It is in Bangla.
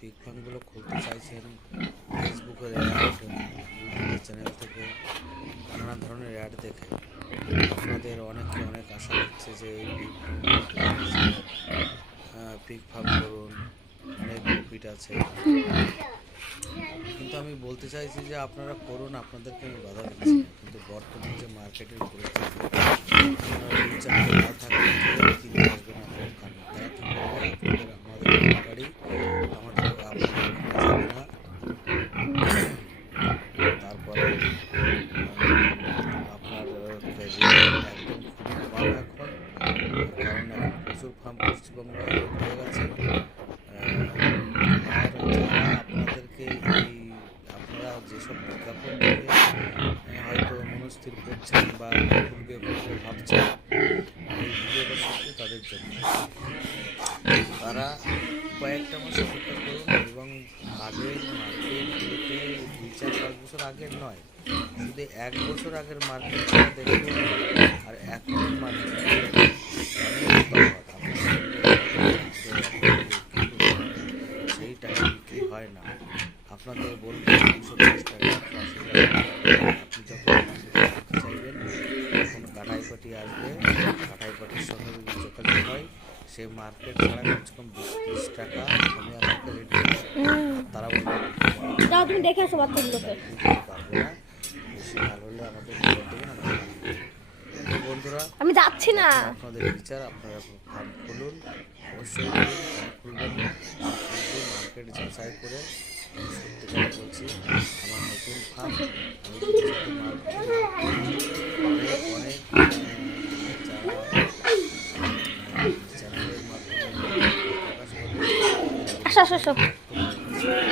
পিগ ফার্মগুলো খুলতে চাইছেন, ফেসবুকের অ্যাড, ইউটিউবের চ্যানেল থেকে নানা ধরনের অ্যাড দেখে আপনাদের অনেককে অনেক আশা দিচ্ছে যে এই পিগ ফার্মগুলো খুলে পিগ ফার্ম করুন, অনেক প্রফিট আছে। কিন্তু আমি বলতে চাইছি যে আপনারা করুন, আপনাদেরকে আমি বাধা দিচ্ছি না, কিন্তু বর্তমান যে মার্কেটের পরিস্থিতি, আপনারা 2-4টে না থাকলে কেউ কিনতে আসবে না আপনার ফার্মে। তারা কী করবে, আপনাদের আমাদের গাড়ি আমাদের আপনাদের ওখানে যাবে না। তারপরে আপনার রেট একদম খুবই কম এখন, কারণ এখন প্রচুর ফার্ম পশ্চিমবঙ্গে হয়ে গেছে। আর যারা আপনাদেরকে এই আপনারা যেসব বিজ্ঞাপন দিয়ে হয়তো মনস্থির করছেন বা খুলবে খুলবে ভাবছেন, এই ভিডিওটা সত্যি তাদের জন্য। তারা কয়েকটা মাস অপেক্ষা করুন এবং আগের মার্কেটগুলোতে 2-4-5 বছর আগের নয়, শুধু 1 বছর আগের মার্কেটটা দেখুন আর এখনের মার্কেটটা দেখুন, অনেক তফাৎ। সেই টাকা বিক্রি হয় না। আপনাদের বলবেন 230 টাকা, 180 টাকা। আপনি যখন মার্কেটে চাইবেন তখন কাটাই পাটি আসবে, কাটাই পাটির সঙ্গে যদি যোগাযোগ হয়, সে মার্কেট ছাড়া কমসে কম 20-30 টাকা আমি আমাকে রেট দেবে। তারা বলবে তুমি দেখে আসো বাচ্চাগুলোকে। পারবো না, বেশি মাল হলে আমাদের খবর দেবেন, আমরা বন্ধুরা আমি যাচ্ছি না। আপনাদের বিচার, আপনারা ফার্ম খুলুন, অবশ্যই খুলবেন না, কিন্তু মার্কেট যাচাই করে। আমি সত্যি কথা বলছি, আমার নতুন ফার্ম, আমি যেহেতু অনেক অনেক যারা চ্যানেলের মাধ্যমে প্রকাশ করে আসো আসো আসো।